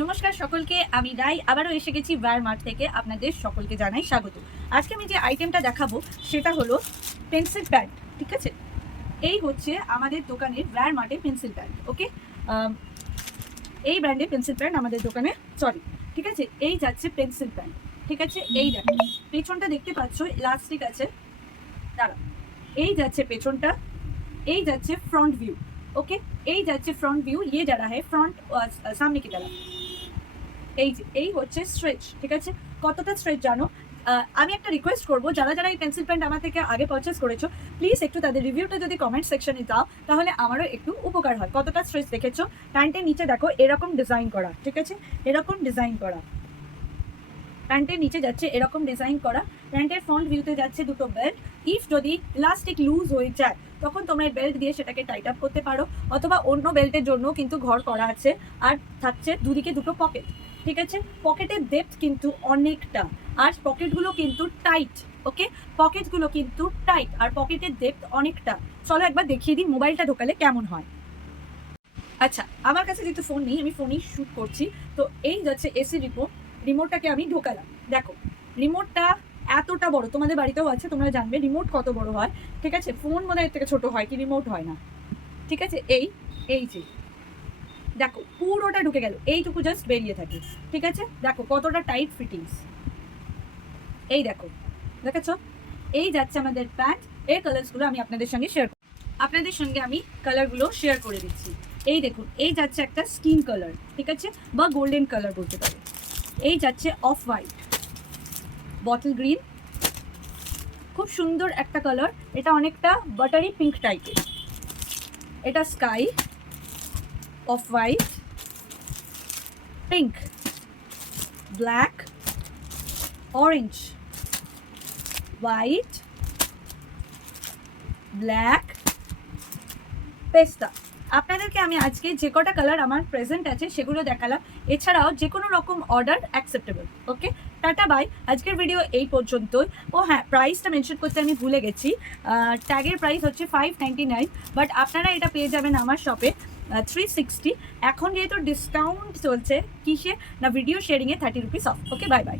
নমস্কার সকলকে, আমি রাই আবারও এসে গেছি ওয়্যার মার্ট থেকে। আপনাদের সকলকে জানাই স্বাগত। আজকে আমি যে আইটেমটা দেখাবো সেটা হলো পেন্সিল প্যাড। ঠিক আছে, এই হচ্ছে আমাদের দোকানের ওয়্যার মার্টে পেন্সিল প্যাড। ওকে, এই ব্র্যান্ডে পেন্সিল প্যাড আমাদের দোকানে চলে। ঠিক আছে, এই যাচ্ছে পেন্সিল প্যাড। ঠিক আছে, এই দেখো পেছনটা দেখতে পাচ্ছ, ইলাস্টিক আছে। দাঁড়া, এই যাচ্ছে পেছনটা, এই যাচ্ছে फ्रंट व्यू। ओके, এই যাচ্ছে फ्रंट व्यू। ये जा रहा है फ्रंट सामने की तरफ। এই হচ্ছে স্ট্রেচ। ঠিক আছে, কতটা স্ট্রেচ জানো? আমি একটা রিকোয়েস্ট করবো, যারা যারা এই পেন্সিল প্যান্ট আমার থেকে আগে পারচেস করেছো, প্লিজ একটু তাদের রিভিউটা যদি কমেন্ট সেকশনে দাও তাহলে আমারও একটু উপকার হয়। কতটা স্ট্রেচ দেখেছো? প্যান্টের নিচে দেখো এরকম ডিজাইন করা। ঠিক আছে, এরকম ডিজাইন করা প্যান্টের নিচে যাচ্ছে, এরকম ডিজাইন করা। প্যান্টের ফ্রন্ট ভিউতে যাচ্ছে দুটো বেল্ট। ইফ যদি ইলাস্টিক লুজ হয়ে যায় তখন তোমরা এই বেল্ট দিয়ে সেটাকে টাইট আপ করতে পারো, অথবা অন্য বেল্টের জন্য কিন্তু ঘর করা আছে। আর থাকছে দুদিকে দুটো পকেট। ঠিক আছে, পকেটের ডেপথ কিন্তু অনেকটা, আর পকেটগুলো কিন্তু টাইট। ওকে, পকেটগুলো কিন্তু টাইট আর পকেটের ডেপথ অনেকটা। চলো একবার দেখিয়ে দিই মোবাইলটা ঢোকালে কেমন হয়। আচ্ছা, আমার কাছে যেহেতু ফোন নেই, আমি ফোনেই শ্যুট করছি। তো এই যাচ্ছে এসি রিমোটটাকে আমি ঢোকালাম। দেখো রিমোটটা এতটা বড়, তোমাদের বাড়িতেও আছে, তোমরা জানবে রিমোট কত বড় হয়। ঠিক আছে, ফোন মনে হয় এর থেকে ছোট হয়, কি রিমোট হয় না। ঠিক আছে, এই এই যে দেখো পুরোটা ঢুকে গেল, এইটুকু জাস্ট বেরিয়ে থাকে। ঠিক আছে, দেখো কতটা টাইট ফিটিংস। এই দেখো, দেখেছো? এই যাচ্ছে আমাদের প্যান্ট। এই কালারসগুলো আমি আপনাদের সঙ্গে শেয়ার করে দিচ্ছি। এই দেখুন, এই যাচ্ছে একটা স্কিন কালার। ঠিক আছে, বা গোল্ডেন কালার বলতে পারো। এই যাচ্ছে অফ হোয়াইট, বটল গ্রিন, খুব সুন্দর একটা কালার। এটা অনেকটা বাটারি পিঙ্ক টাইপের। এটা sky, off white, pink, black, orange, white, black, পেস্তা। আপনাদেরকে আমি আজকে যে কটা কালার আমার প্রেজেন্ট আছে সেগুলো দেখালাম। এছাড়াও যে কোনো রকম অর্ডার অ্যাকসেপ্টেবল। ওকে, টাটা বাই। আজকের ভিডিও এই পর্যন্তই। ও হ্যাঁ, প্রাইসটা মেনশন করতে আমি ভুলে গেছি। ট্যাগের প্রাইস হচ্ছে 599, বাট আপনারা এটা পেয়ে যাবেন আমার শপে 360। এখন যেহেতু ডিসকাউন্ট চলছে, কিসে না ভিডিও শেয়ারিংয়ে 30 rupees off. Okay, bye by.